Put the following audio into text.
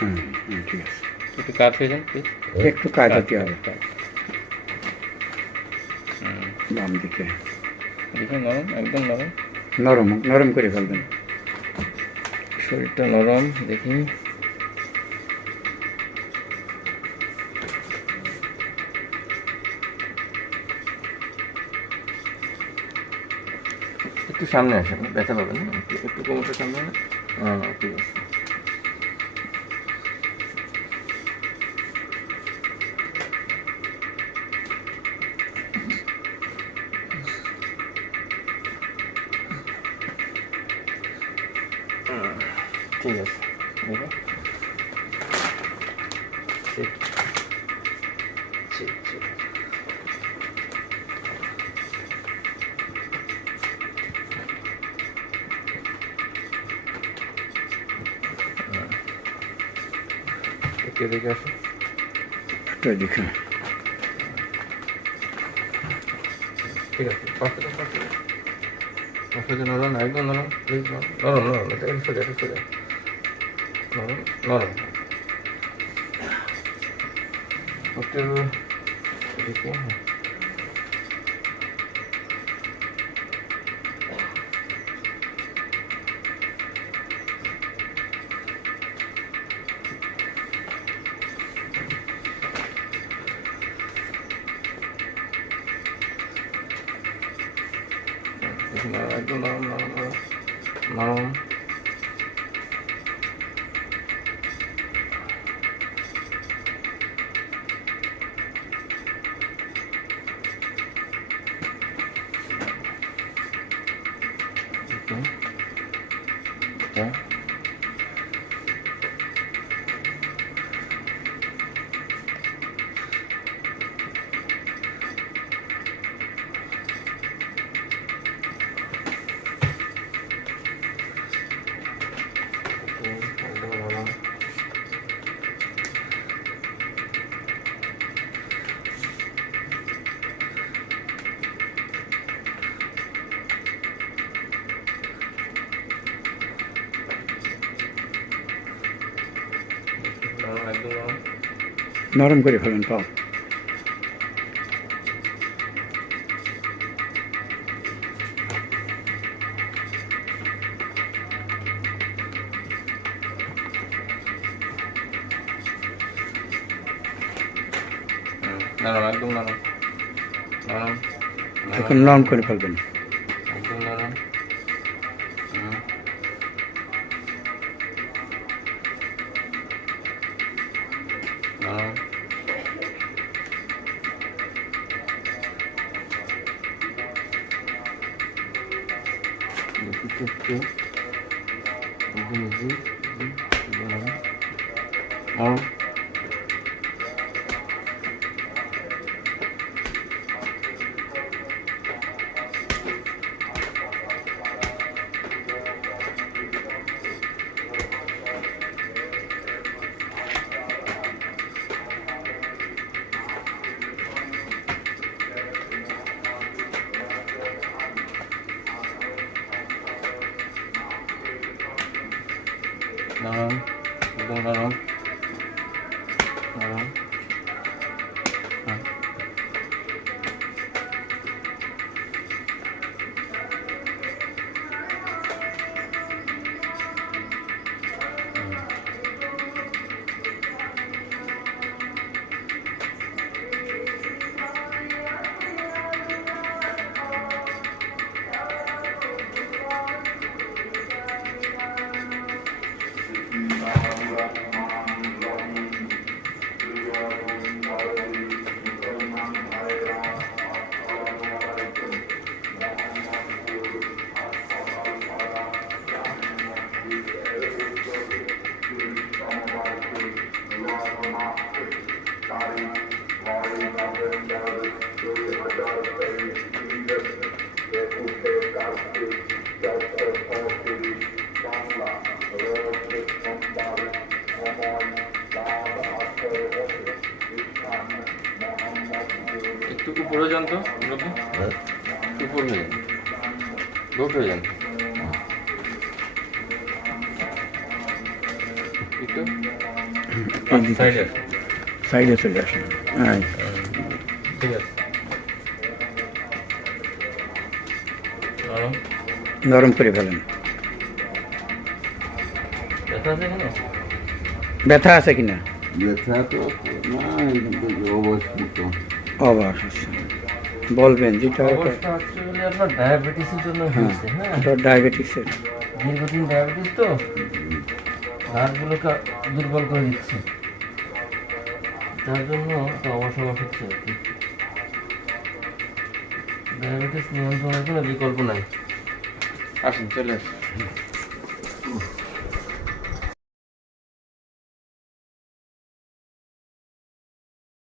হ্যাঁ হ্যাঁ ঠিক আছে, একটু কাত হয়ে যান প্লিজ। একটু কাজ হতে হবে বাম দিকে, দেখুন নরম, একদম নরম, নরম নরম করে ফেলবেন। শরীরটা নরম দেখি। একটু সামনে আসেন, ব্যথা পাবেন না, একটু কোমরটা সামনে না। ঠিক আছে। ঠিক আছে, দেখো ঠিক ঠিক ঠিক। একটু এদিকে আসো, একটু দেখুন। ঠিক আছে। পাশে নরম, একদম নরম, প্লিজ নরম নরম, এটা সোজা, এটা সোজা, নরম নরম। একটু এদিকে, একদম নরম নরম নরম নরম। এটা একদম নরম। নরম, একদম নরম। নরম করে ফেলেন পাও। নরম, একদম নরম নরম এখন নরম করে ফেলবেন। একদম নরম। নরম, একটু একটু নরম নরম। নরম, একদম নরম নরম। একটু উপরে যান তো, উপর হয়ে যান, লোট হয়ে যান। একটু এইদিকে সাইডে সাইডে চলে আসুন। হ্যাঁ, ঠিক আছে নরম নরম করে ফেলেন। ব্যথা আছে এখানে ব্যথা আছে কিনা? ব্যথা তো না, কিন্তু অবস্থিত অবাস আছে, বলবেন যেটা অবস্থা অ্যাকচুয়ালি আপনার ডায়াবেটিসের জন্য হয়েছে। হ্যাঁ, ডায়াবেটিক্সের। দীর্ঘদিন ডায়াবেটিস তো হাড়গুলোকে দুর্বল করে দিচ্ছে, যার জন্য একটা অবসর হচ্ছে আর কি। ডায়াবেটিস নিয়ন্ত্রণের কোনো বিকল্প নাই। আসুন চলে আসুন।